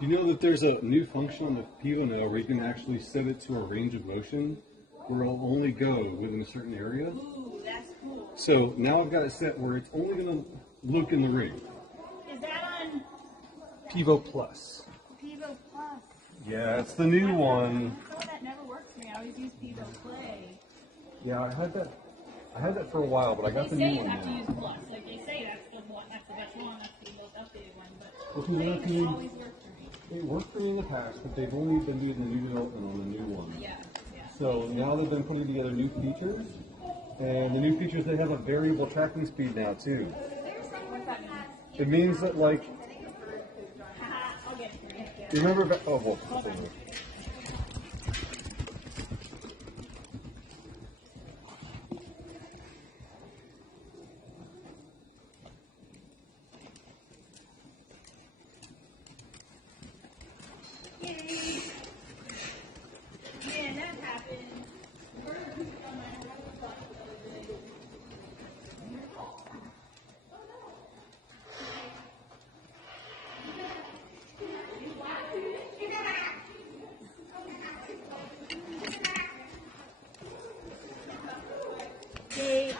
You know that there's a new function on the Pivo now where you can actually set it to a range of motion where it'll only go within a certain area. Ooh, that's cool. So now I've got it set where it's only going to look in the ring. Is that on Pivo Plus. Pivo Plus? Yeah, it's the new one. Oh, that never worked for me. I always use Pivo Play. Yeah, I had that for a while, but I got the They new say you one have to now. use Plus. Like they say that's the one, that's the best one, that's the most updated one. But Well, Play you has know, always worked for me. it worked for me in the past, but they've only been doing the new development on the new one. Yeah, yeah. So now they've been putting together new features, and the new features, they have a variable tracking speed now too. What's that mean? It means that, like, I'll get it for you. you remember back, oh, well, hold on. Yay. Man, that happened. Yay.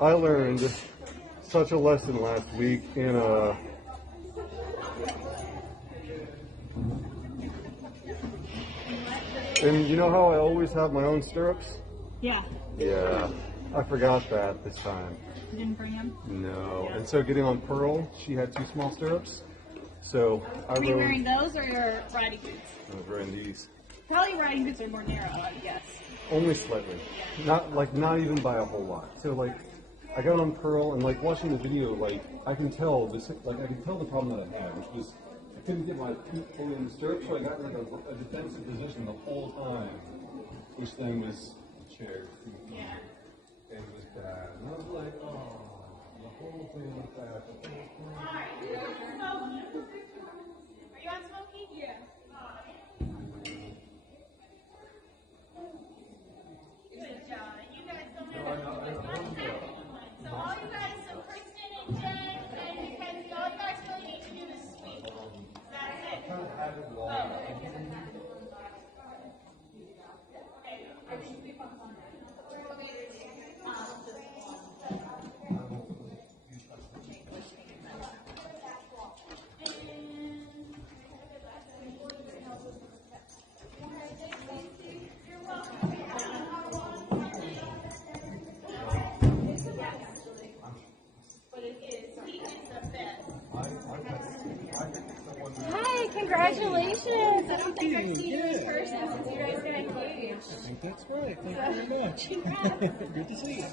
I learned such a lesson last week in and you know how I always have my own stirrups? Yeah. Yeah, I forgot that this time. You didn't bring him? No, and so getting on Pearl, she had two small stirrups, so I Are you rode. wearing those or your riding boots? I was wearing these. Probably riding boots are more narrow, I would guess. Only slightly, not even by a whole lot. So like, I got on Pearl and like watching the video, like I can tell this, like I can tell the problem that I had, which was I couldn't get my feet fully in the stirrup, so I got in like a defensive position the whole time, which then was a chair. Yeah. And it was bad. And I was like, oh, the whole thing was bad. The whole thing. Alright, are you on Smokey? Yeah. Good job. You guys don't have So all you guys, so Kristen and Jen and Mackenzie, all you guys really need to do is sweep. That's it. Hi, congratulations! I don't think I've seen you in person since you guys got engaged. I think that's right. Thank you very much. Good to see you.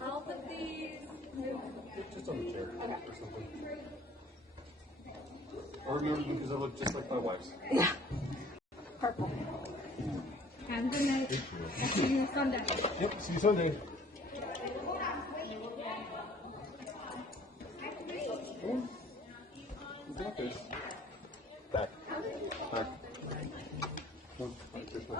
I'll put these. Just on the chair or something. Or maybe because I look just like my wife's. Yeah. Purple. Have a good night. I'll see you Sunday. Yep, see you Sunday. Back. Back. Come, back this way.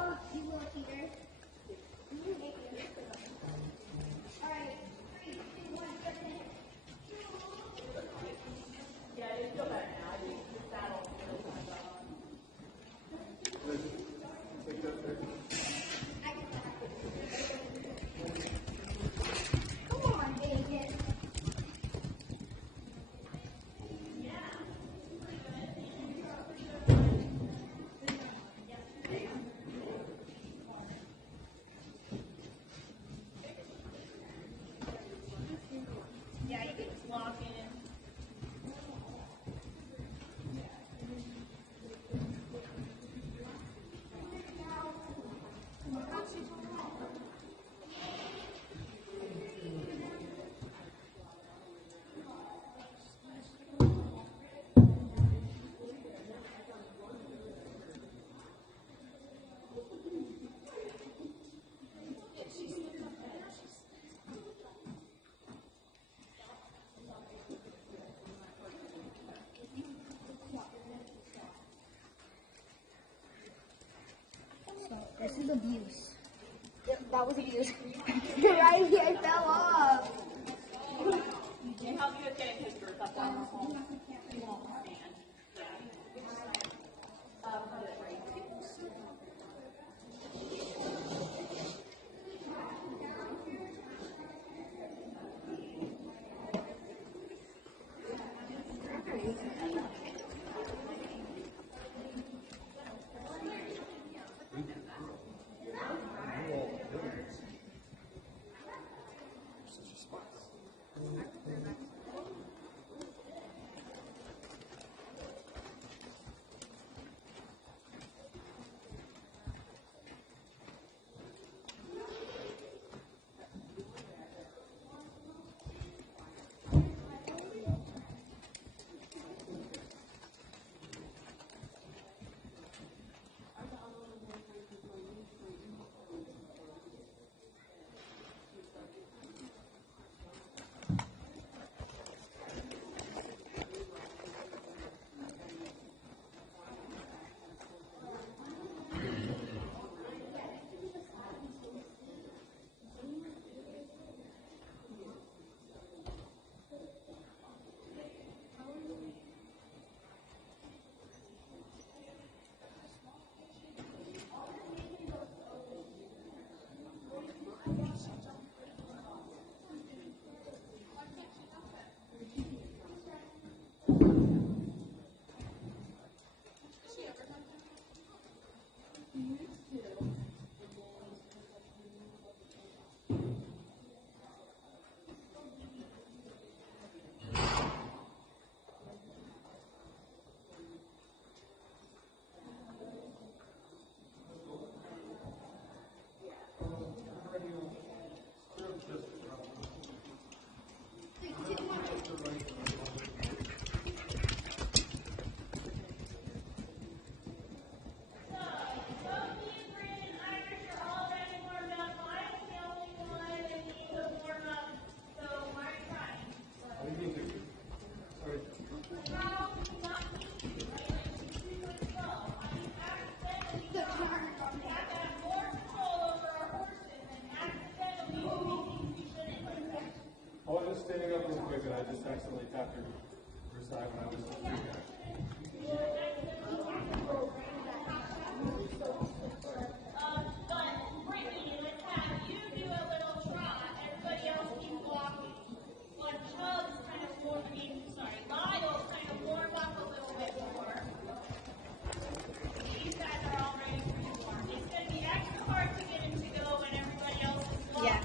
is abuse. Yep, that was abuse. Right here, I fell off. They help you with getting pictures up on the home. You won't stand. Standing up real quick, and I just accidentally tapped her side when I was doing that. But Brittany, let's have you do a little trot. Everybody else keep walking. But Chubb's kind of warm. Lyle's kind of warmed up a little bit more. These guys are all ready for you warm. It's going to be extra hard to get him to go when everybody else is walking. Yeah.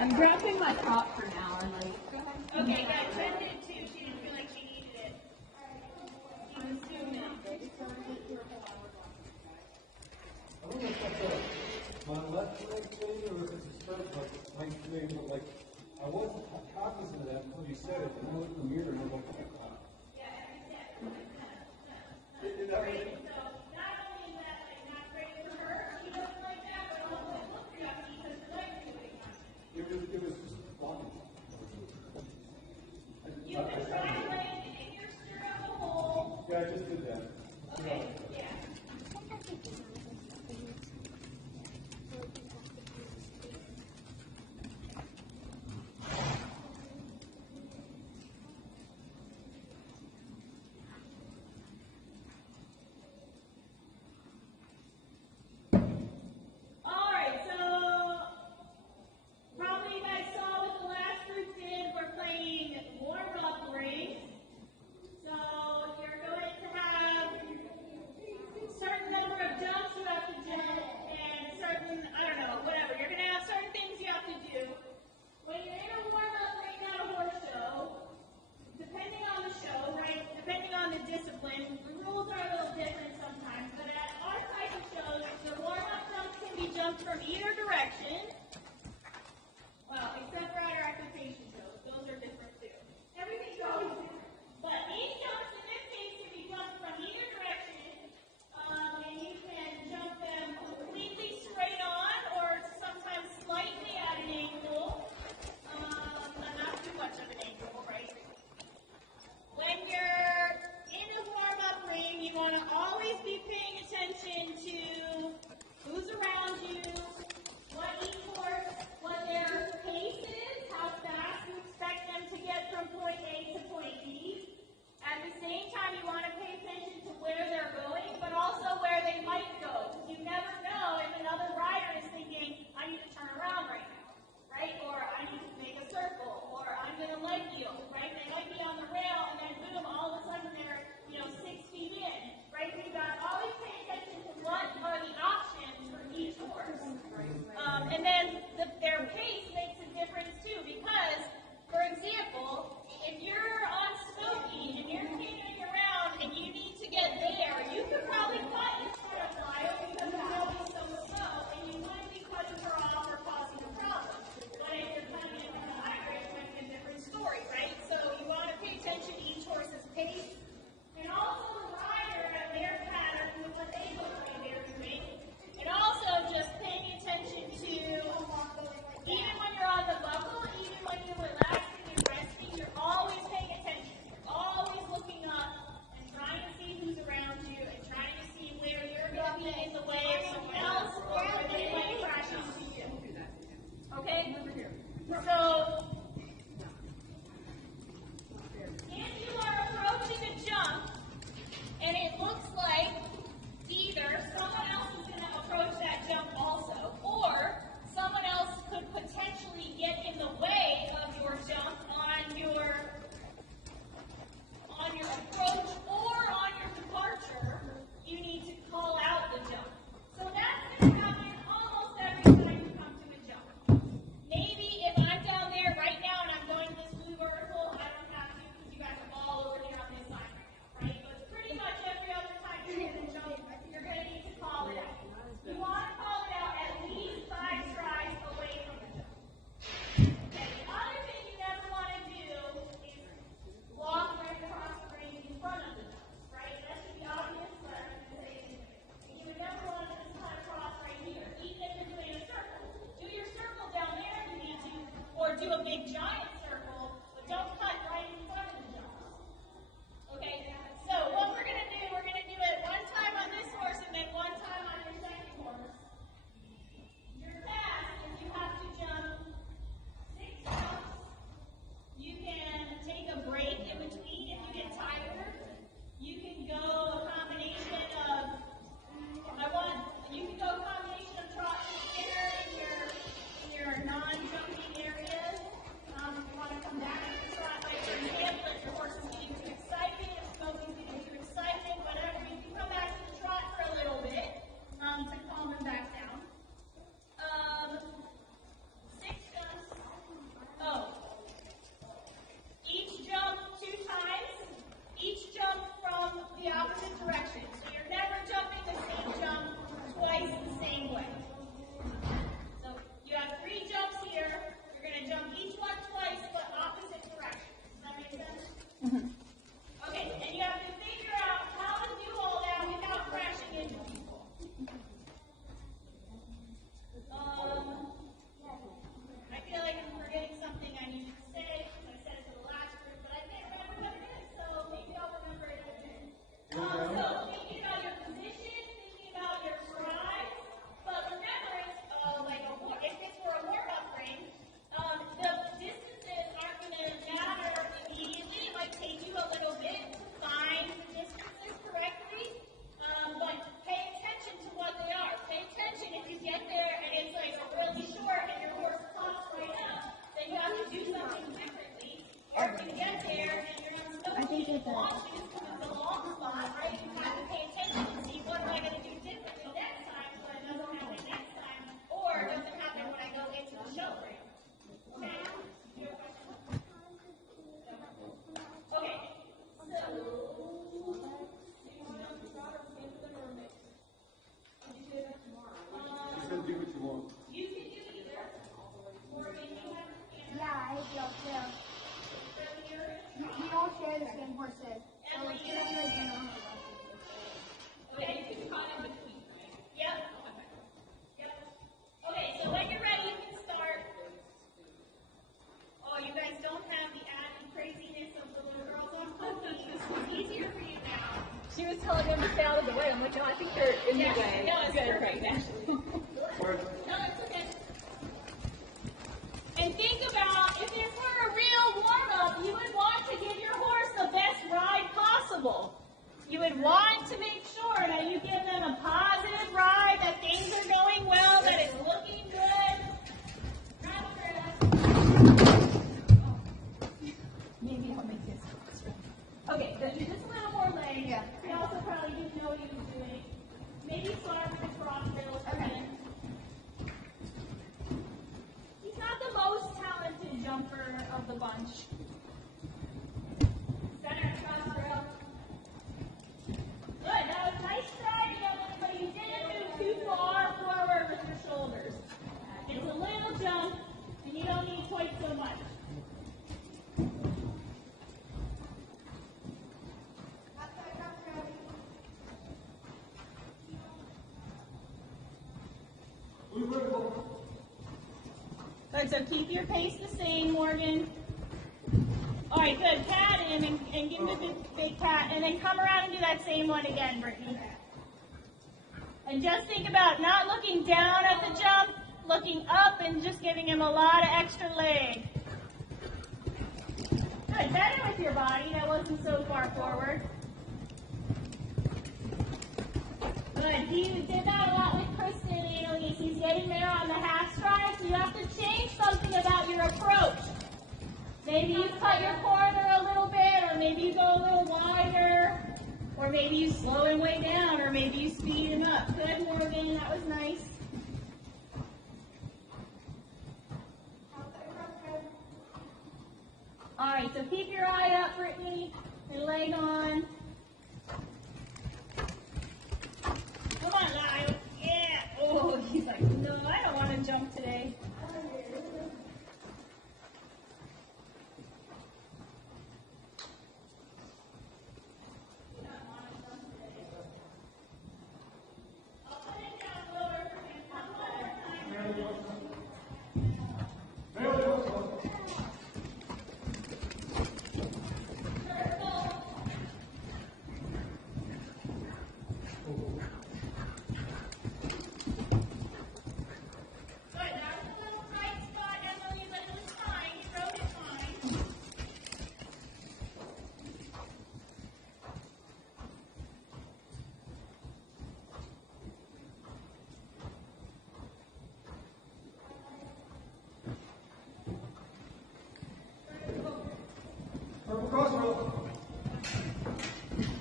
I'm dropping my top for now. I'm like, Okay, guys, Jen did too. She didn't feel like she needed it. She was zooming. I don't know if that's my left leg thing or if it's a start like thing, but like I wasn't cognizant of that until you said it, and I looked in the mirror and I was like, oh my God. It, I mean, So not only is that like not great for her, she doesn't like that, but also it looks yucky because the leg's doing it. it was just funny. You can try laying it in your sternum hole. Yeah, I just did that. Okay, yeah. All right, so probably you guys saw what the last group did. We're playing warm-up rings. So you're going to have a certain number of jumps you have to do and certain, I don't know, whatever. You're going to have certain things you have to do. When you're in a warm-up ring at a horse show, depending on the show, right, depending on the discipline, the rules are a little different sometimes, but at our type of shows, the warm-up jumps can be jumped from either direction. Well, except for at our equitation shows, those are different too. Everything's always different. But these jumps in this case can be jumped from either direction, and you can jump them completely straight on or sometimes slightly at an angle, but not too much of an angle, right? When you're in a warm-up ring, you want to always be paying attention to who's around you, what each horse, what their pace is, how fast you expect them to get from point A to point B. At the same time, you want to pay attention to where they're going, but also where they might go. Because you never know if another rider is thinking, I need to turn around right now, right? Or I need to make a circle, or I'm going to leg yield, right? They might be on the rail, and then boom, all of a sudden they're, 6 feet in, right? So you got to always pay attention to what are the options for each horse. And then their pace makes a difference too, because, for example, if you're on Smoky and you're cantering around and you need to get there, you could probably cut instead of Lyle because it's always so slow, and you wouldn't be cutting her off or causing a problem. But if you're coming in from the high grade, it might be a different story, right? So you want to pay attention to each horse's pace, and also the rider and their pattern with what they look like they're doing, and also just paying attention to even when you're on the buckle, even when you're relaxing and resting, you're always paying attention. You're always looking up and trying to see who's around you and trying to see where you're going to be in the way of someone else or where they might crash into you. Okay? So, if you are approaching a jump and it looks like either someone else is going to approach that jump also, or someone else could potentially get in the way of your jump on your approach or on your departure, you need to call out the jump. So that's going to happen almost every time you come to a jump. Maybe if I'm down there right now and I'm going this blue vertical, I don't have to because you guys are all over here on this side right now, right? But pretty much every other time you're going to jump, you're going to need to call it out. You want to call it out at least 5 strides away from the jump. Okay, the other thing you never want to do is walk right across the ring in front of the jump, right? That should be obvious, but I'm going to say it anyway. You would never want to just cut across right here, even if you're doing a circle. Do your circle down there if you need to, or do a big giant circle, but don't cut right in front of the jump. Okay, so what we're going to do, we're going to do it one time on this horse and then one time on your second horse. Your fast, if you have to jump 6 jumps, you can take a break in between if you get tired. You can go a combination of, trot inner in your non-jumping areas. long shoes because it's a long spot, right? You have to pay attention and see what am I going to do differently next time so it doesn't happen next time, or it doesn't happen when I go into the show ring. Okay? You have a question? Okay. Just gonna do what you want. You can do either. Morgan, you have Yeah, I hate y'all too. We all share the same horses. So it's kind of like, you know. Okay. Yep. Yep. Okay, so when you're ready, you can start. Oh, you guys don't have the added craziness of the little girls on ponies. It's easier for you now. She was telling them to stay out of the way. I'm like, no, I think they're in the way. No, it's Good. perfect, actually. No, it's okay. And think about, if this were a real warm-up, you would want to give your horse the best ride possible. You would want to make sure that you give them a positive ride, that things are going well, that it's looking good. Maybe I'll make this faster. Okay, so do just a little more leg. Yeah. He also probably didn't know what he was doing. Maybe start with the cross rail again. He's not the most talented jumper of the bunch. Center cross rail. Good. That was nice try, but you didn't move too far forward with your shoulders. It's a little jump, and you don't need quite so much. Good, so keep your pace the same, Morgan. All right, good. Pat in and give him a big pat, and then come around and do that same one again, Brittany. And just think about not looking down at the jump, looking up and just giving him a lot of extra leg. Good, better with your body. That wasn't so far forward. Good. You did that a lot with Kristen, Annalise. He's getting there on the half stride, so you have to change something about your approach. Maybe you cut your corner a little bit, or maybe you go a little wider, or maybe you slow him way down, or maybe you speed him up. Good, Morgan. That was nice. All right, so keep your eye up, Brittany, and leg on. Come on, Lyle. Yeah. Oh, he's like, no, I don't want to jump today. I'll put it down lower for him one more time. Good. That's a little tight spot, Emily, but it was fine. You rode it fine. Purple cross roll. Good.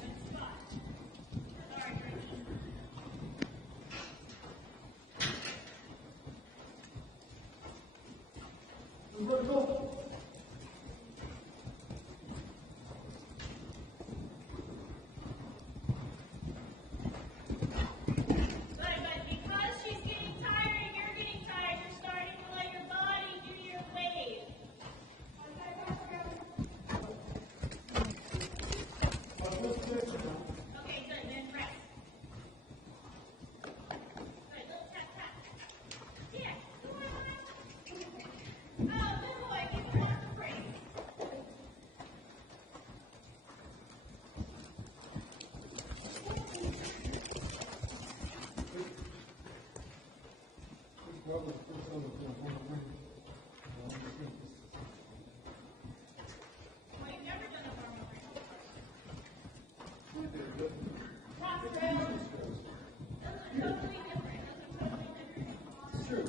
Good spot. All right, Brittany. Good, but because she's getting tired and you're getting tired, you're starting to let your body do your wave. Okay, good. Then rest. Good. Little tap tap. Yeah. Come on. Oh, good boy. Give him lots of praise. Well, you've never done a formal ring. Cross rail. Those are totally different. Those are totally different. It's true.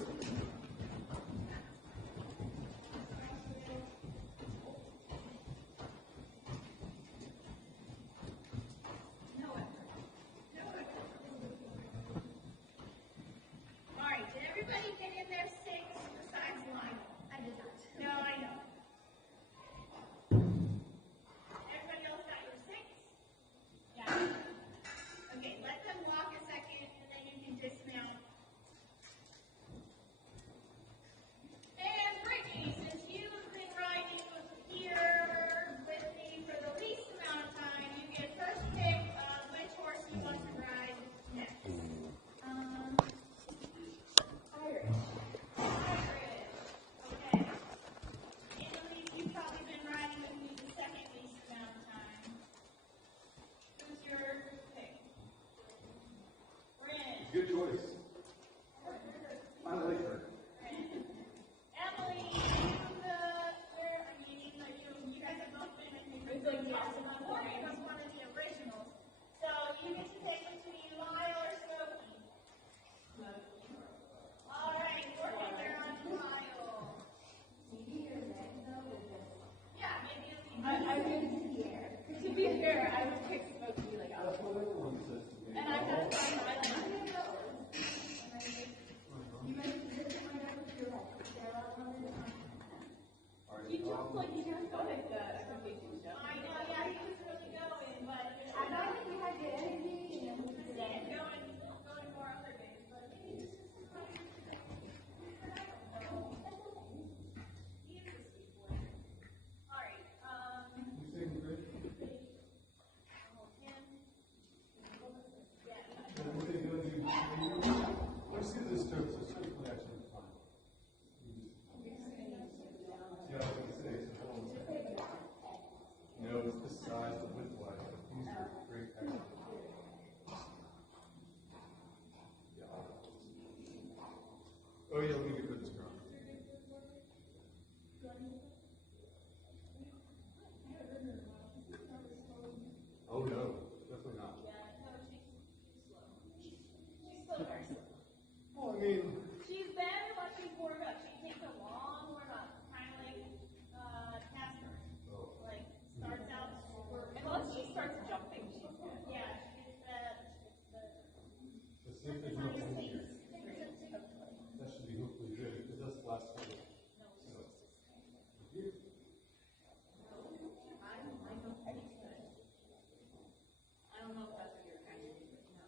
like you guys got it, the expectations down. I know, yeah, he was really going, but I don't think we had the energy and then we did that. going more other days, but maybe this is all right, Let's see this too. So certainly actually fine. Yeah, I was going to say, so hold on a second. You know, it's the size, the width wise, but these are great actually. Yeah. Oh yeah, let me get rid of this ground. Oh no, definitely not. Well, I mean, she's better once she's warmed up. She takes a long warm up, kind of like Casper. Like starts out super. And once she starts jumping, she's good. Yeah, she's let's see if there's nothing here. That should be hopefully good, because that's the last one. Here. I don't know if that's what you're kind of doing, but no.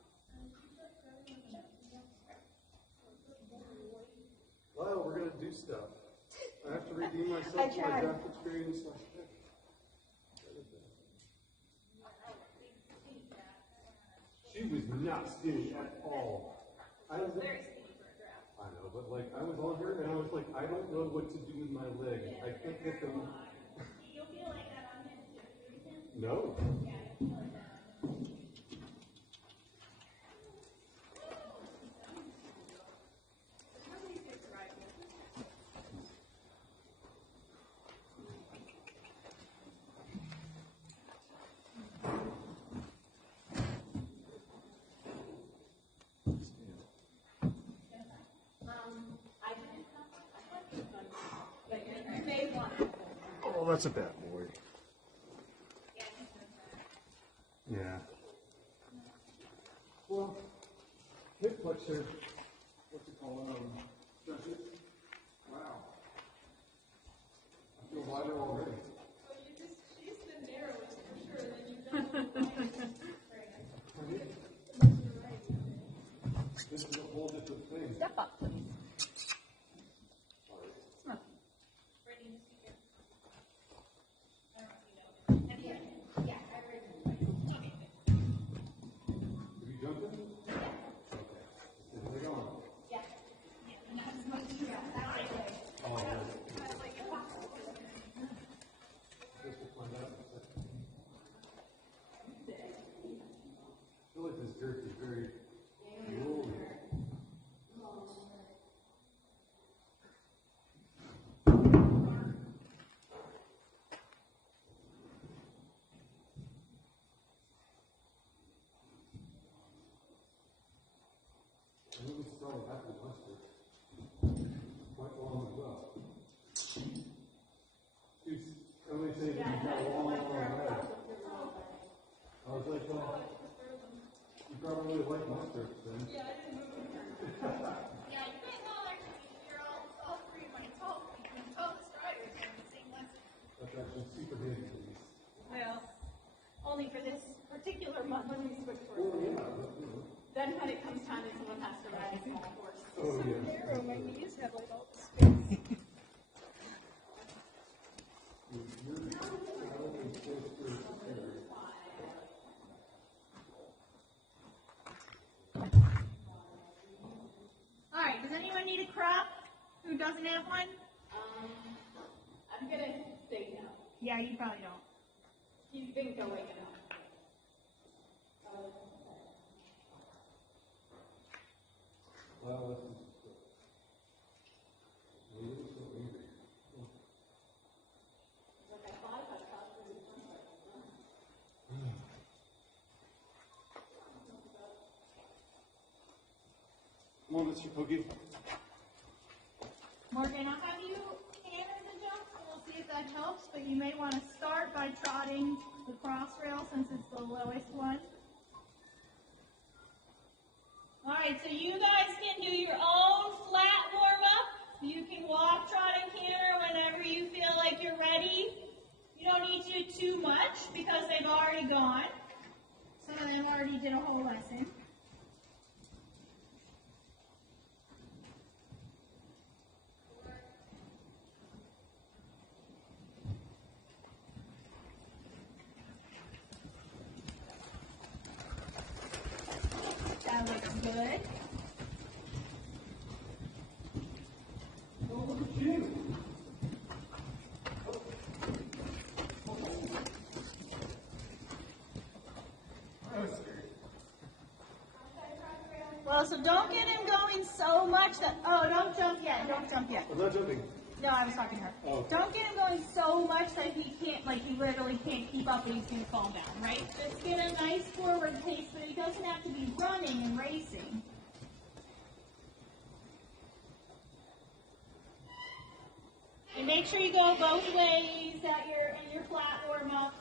Well, we're gonna do stuff. I have to redeem myself I for my tried. draft experience. She was not skinny at all. I was Very skinny for a draft. I know, but like I was on her and I was like, I don't know what to do with my leg. I can't get them. you'll feel like that on him too. No. Yeah, you'll feel like that on him. But you may want to. Oh, that's a bad boy. Yeah. Well, hip flexor. What's it called? Stretches. Wow. I feel lighter already. She's the narrowest for sure. Then you've done This is a whole different thing. Step up, please. Sorry. Smoky. Are you jumping? Okay. Is it on? Oh, yeah. Just to find out. I feel like this dirt is very rolling. I really started back with Lester quite long as well. He's only saying he's got a long way. I was like, well, you probably really like mustard then. Yeah, you guys all actually, you're all three of my tallest riders are the same lesson. That's actually super handy for these. Well, only for this particular month when we switch Oh, horses. yeah. Definitely. Then when it comes time, someone has to ride a small horse. Oh, yeah. Narrow, when we used to have like all the space. All right, does anyone need a crop? Who doesn't have one? I'm gonna say no. Yeah, you probably don't. He's been going enough. Well, this is maybe it's so angry. Like I thought if I crossed through the front part. Come on, Mr. Poogie. Morgan, I'll have you canter the jumps, and we'll see if that helps, but you may want to start by trotting the cross rail since it's the lowest one. All right, so you guys can do your own flat warm-up. You can walk, trot, and canter whenever you feel like you're ready. too much because they've already gone. Some of them already did a whole lesson. That looks good. Well, so don't get him going so much that, oh, don't jump yet, don't jump yet. I'm not jumping. No, I was talking to her. Oh. Don't get him going so much that he can't, like he literally can't keep up and he's going to fall down, right? Just get a nice forward pace, but he doesn't have to be running and racing. And make sure you go both ways in your flat warm-up.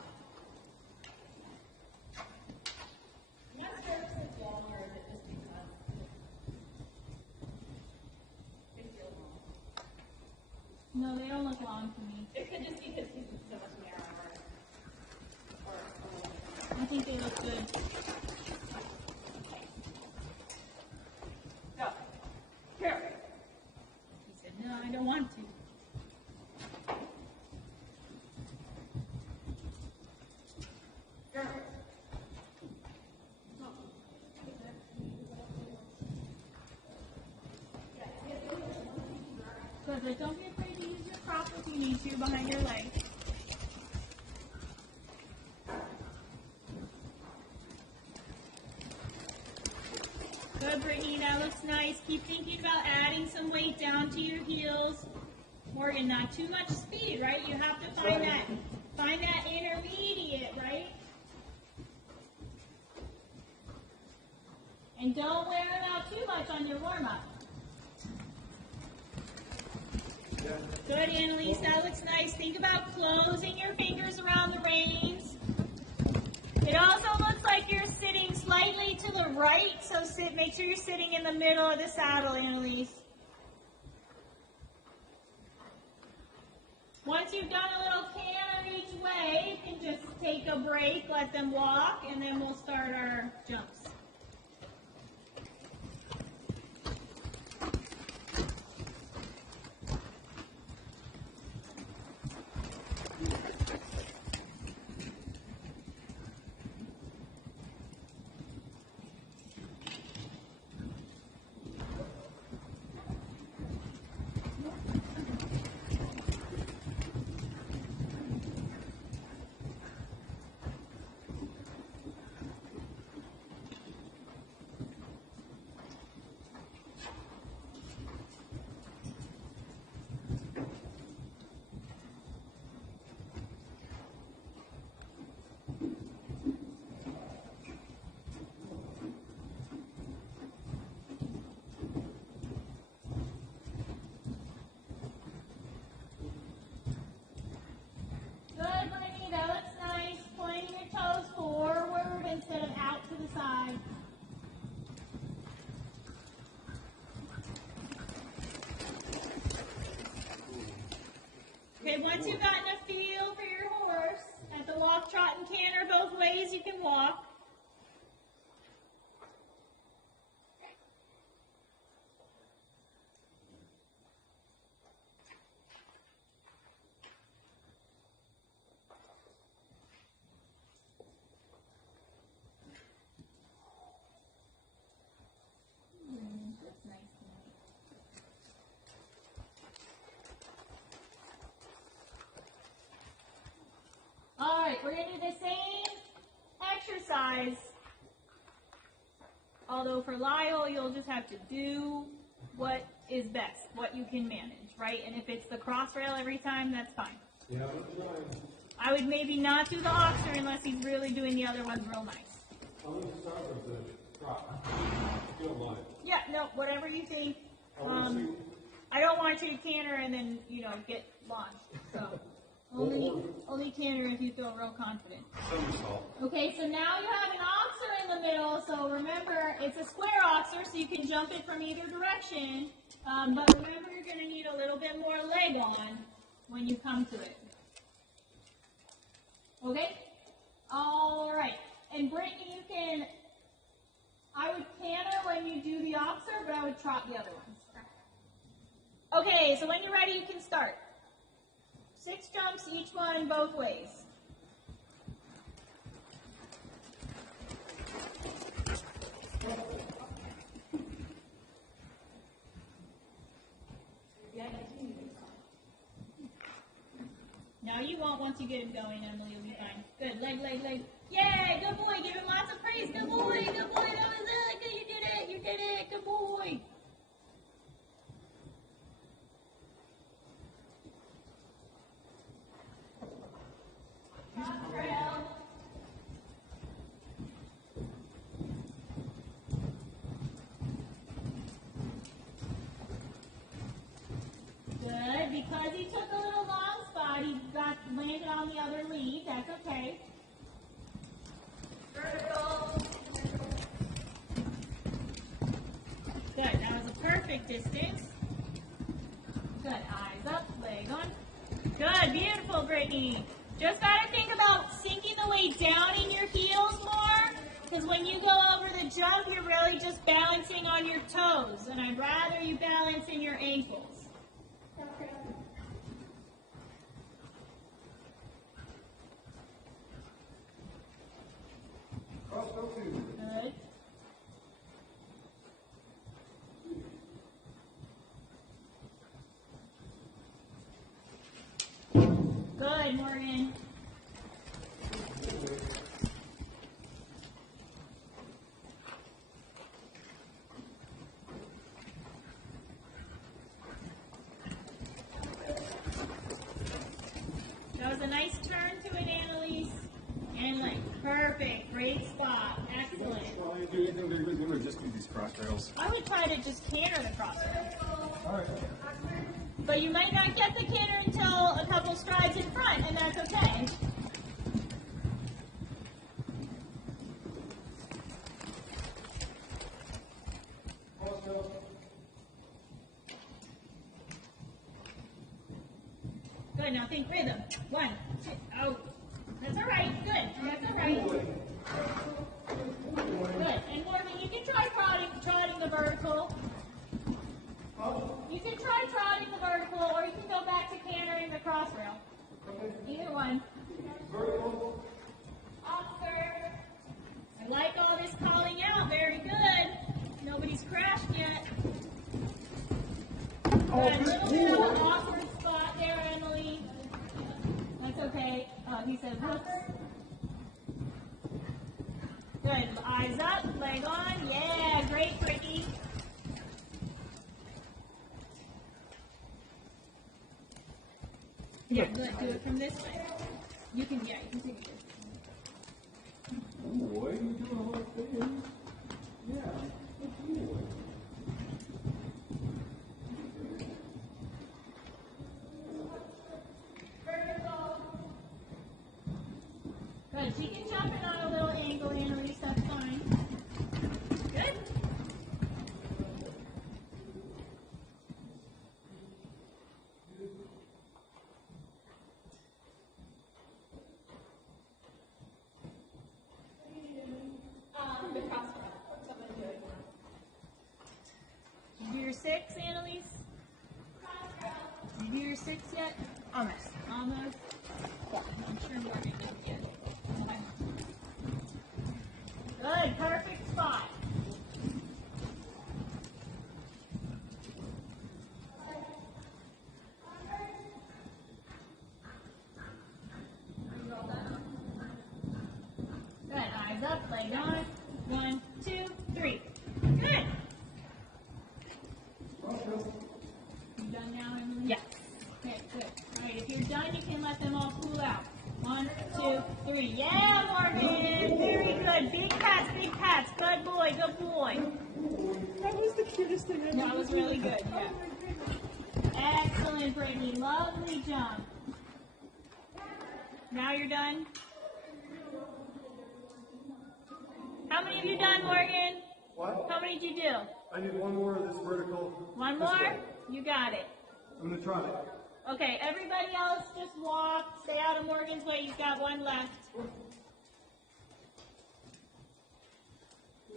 No, they don't look long to me. It could just be because he's so much narrower. I think they look good. Go. Here. He said, no, I don't want to. Good, but don't be afraid to use your prop if you need to behind your leg. Good, Brittany, that looks nice. Keep thinking about adding some weight down to your heels. Morgan, not too much speed, right? You have to find that intermediate, right? And don't wear it out too much on your warm-up. Good, Annalise, that looks nice. Think about closing your fingers around the reins. It also looks like you're sitting slightly to the right, so make sure you're sitting in the middle of the saddle, Annalise. Once you've done a little canter each way, you can just take a break, let them walk, and then we'll start our jumps. Good, Brittany, that looks nice. Pointing your toes forward instead of out to the side. Okay, once you've gotten a feel for your horse, at the walk, trot, and canter, both ways you can walk. That's nice. All right, we're going to do the same exercise. Although for Lyle, you'll just have to do what is best, what you can manage, right? And if it's the cross rail every time, that's fine. Yeah, I'm trying. I would maybe not do the oxer unless he's really doing the other ones real nice. I'm going to start with the prop. If you don't mind. Yeah, no, whatever you think. I want to see. I don't want you to canter and then, get launched. So only canter if you feel real confident. Somersault. Okay, so now you have an oxer in the middle. So remember, it's a square oxer, so you can jump it from either direction. But remember, you're going to need a little bit more leg on when you come to it. Okay? All right. And Brittany, you can, I would canter when you do the officer, but I would trot the other ones. Okay, so when you're ready, you can start. 6 jumps, each one both ways. Now you won't once you get him going, Emily, you'll be fine. Good, leg, leg, leg. Yay, good boy, give him lots of praise. Good boy, that was it. Good, you did it, good boy. Good, because he took a little long spot, he got landed on the other lead. That's okay. Vertical. Good, that was a perfect distance. Good, eyes up, leg on. Good, beautiful, Brittany. Just gotta think about sinking the weight down in your heels more, because when you go over the jump, you're really just balancing on your toes, and I'd rather you balance in your ankles. Good. Good, Morgan. That was a nice turn to it, Annalise. And like, perfect, great spot, excellent. Well, I do anything they're going to just do these cross trails. I would try to just canter the crossroad. All right. But you might not get the canter until a couple strides in front, and that's okay. Good, now think rhythm. 1, 2, oh. That's all right, good, that's all right. Good, and Morgan, you can try trotting the vertical. You can try trotting the vertical, or you can go back to cantering the cross rail. Either one. Vertical. Officer. I like all this calling out. Very good. Nobody's crashed yet. Good. A little bit of an awkward spot there, Emily. That's okay. He said, whoops. Good. Eyes up, leg on. Yeah, great, Brittany. Yeah, good. Do it from this way. You can take it this way. Boy, you do a whole thing. Yeah. Good boy. Good. She can jump in on a little angle, Annalise. That's fine. Good. The crossroad. What's someone doing? Did you do your 6, Annalise? Did you do your 6 yet? Almost. Almost? Yeah, I'm sure Morgan did get it. Good, perfect spot. Good, eyes up, leg on. 1, 2, 3. Good. You done now, Emily? Yeah. Okay, good. All right, if you're done, you can let them all cool out. 1, 2, 3. Yeah, Morgan. Very good. Big pats, big pats. Good boy, good boy. That was the cutest thing ever. That was really good. Yeah. Excellent, Brittany. Lovely jump. Now you're done. How many have you done, Morgan? What? How many did you do? I need one more of this vertical. One this more? way. You got it. I'm going to try it. Okay, everybody else just walk. Stay out of Morgan's way. You've got one left.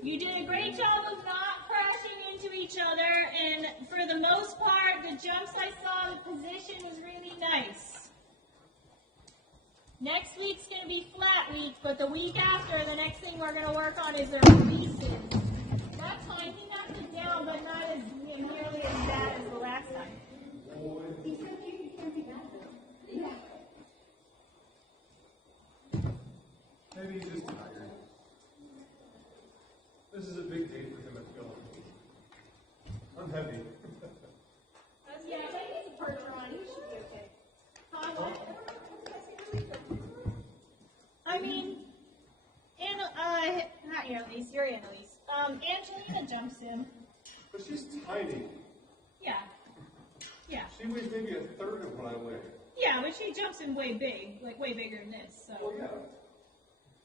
You did a great job of not crashing into each other, and for the most part, the jumps I saw, the position was really nice. Next week's going to be flat week, but the week after, the next thing we're going to work on is their releases. That's fine. He knocked it down, but not as nearly as bad as the last time. He said you can't be bad though. Yeah. Maybe he's just tired. This is a big day for him, I feel like. I'm heavy. Yeah, I think he's a percher on. He should be okay. I mean, not Annalise, you're Annalise. Angelina jumps him. But she's tiny. Yeah. Yeah. She weighs maybe a third of what I weigh. Yeah, but she jumps him way big, like way bigger than this. So, Oh, yeah.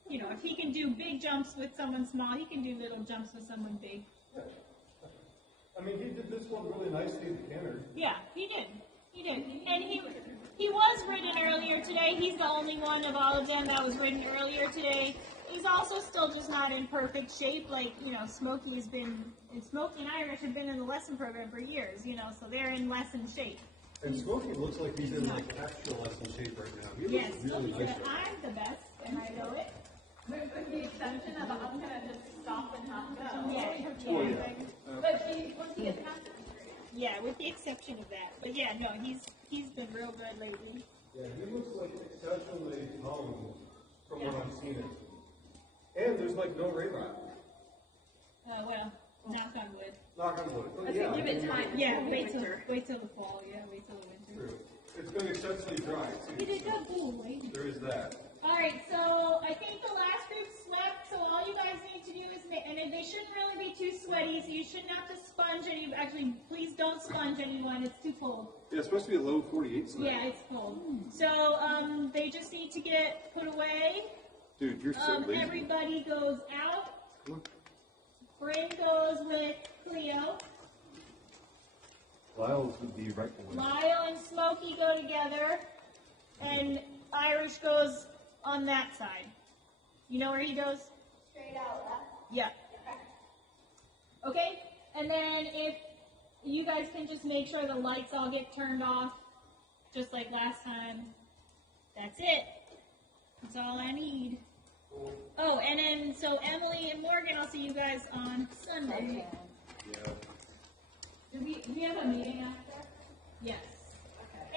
you know, if he can do big jumps with someone small, he can do little jumps with someone big. Yeah. I mean, he did this one really nicely in the canter. Yeah, he did. He did. And he was ridden earlier today. He's the only one of all of them that was ridden earlier today. He's also still just not in perfect shape. Like, you know, Smokey and Irish have been in the lesson program for years, you know, so they're in lesson shape. And Smokey looks like he's in like extra lesson shape right now. He looks Yes, really Smokey nice. said, I'm the best, and I know it. With the exception of I'm gonna just stop and not go. Yeah. But once he gets past it, Yeah, with the exception of that. But yeah, no, he's been real good lately. Yeah, he looks like exceptionally toned from what I've seen it. And there's like no ray rot. Well, knock on wood. Knock on wood. But I yeah, said give it time. Yeah, It's wait till winter. the fall. Yeah, wait till the winter. true. It's been exceptionally dry He too. did that cool, right? There is that. All right, so I think the last group swept. So all you guys need to do is and they shouldn't really be too sweaty. So you shouldn't have to sponge any. Actually, please don't sponge anyone. It's too cold. Yeah, it's supposed to be a low 48 tonight. Yeah, it's cold. So they just need to get put away. Dude, you're so lazy. Everybody goes out. Bryn goes with Cleo. Lyle's would be right away. Lyle and Smokey go together, and Irish goes on that side. You know where he goes? Straight out left. Yeah. Okay? And then if you guys can just make sure the lights all get turned off, just like last time. That's it. That's all I need. Oh, and then, so Emily and Morgan, I'll see you guys on Sunday. Yeah. Do we have a meeting after? Yes.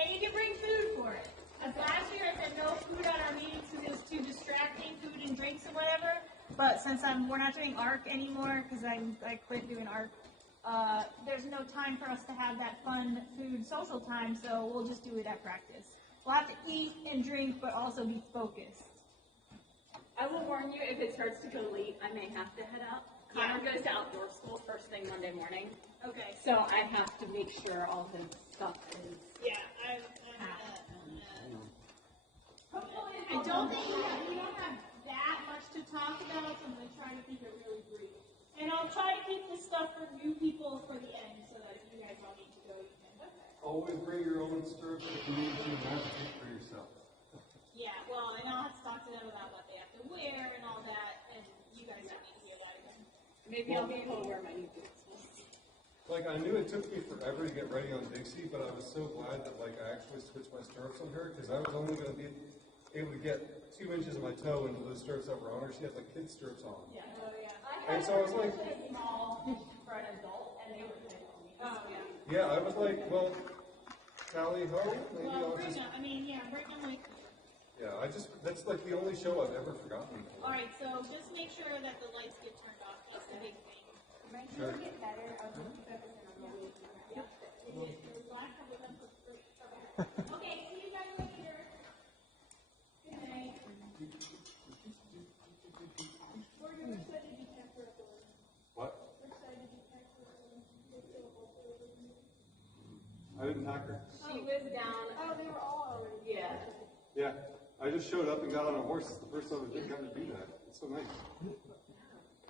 And you can bring food for it. As last year I said no food at our meetings because it was too distracting, food and drinks or whatever. But since we're not doing ARC anymore because I quit doing ARC, there's no time for us to have that fun food social time, so we'll just do it at practice. We'll have to eat and drink, but also be focused. I will warn you, if it starts to go late, I may have to head out. Connor goes to outdoor school first thing Monday morning, Okay. so I have to make sure all his stuff is. Yeah, I don't think we don't have that much to talk about, so I'm going to try to keep it really brief. And I'll try to keep this stuff for new people for the end, so that if you guys all need to go, you can. Always bring your own stirrups if you need to advocate for yourself. Yeah, well, and I'll have to talk to them about what they have to wear and all that, and you guys don't need to be alive. Maybe I'll be able to wear my new boots. Like, I knew it took me forever to get ready on Dixie, but I was so glad that, like, I actually switched my stirrups on her, because I was only going to be able to get 2 inches of my toe into those stirrups that were on her. She had, like, kid stirrups on. Yeah. Oh, yeah. And so I was like, Small for an adult, and they were big on me. Oh, yeah. yeah, I was like, well, tally ho, maybe Well, I'll bring just, them, bring them like. yeah, that's like the only show I've ever forgotten. All right, so just make sure that the lights get turned off. That's the big thing. My kids get better. I'll just focus on the week. Okay, see you guys later. Good night. What? I didn't hack her. She was down. Oh, they were all already. Yeah. Yeah, I just showed up and got on a horse. It's the first time I've been got to do that. It's so nice.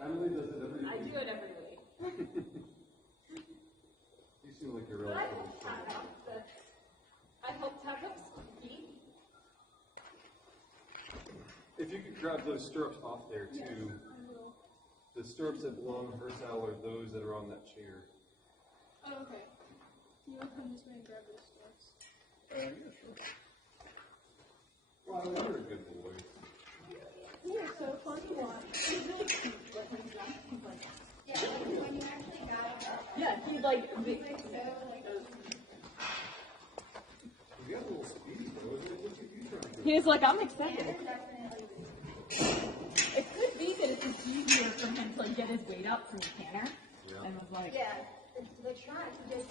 Emily does it every I week. do it every week. You seem like you're But I relatively hope strong. I hope if you could grab those stirrups off there too. The stirrups that belong to her saddle are those that are on that chair. Oh, okay. You want to come this way and grab those sticks? Wow, you're a good boy. You're so fun to watch. He's really cute, but when he's young, he's like, yeah, like when you actually got Yeah, he's like, he's like so like, You got a little speedy though. Look at you trying to do. he's like, I'm excited. definitely. It could be that it's just easier for him to like get his weight up from the canner. Yeah. And was like, Yeah, the track, he just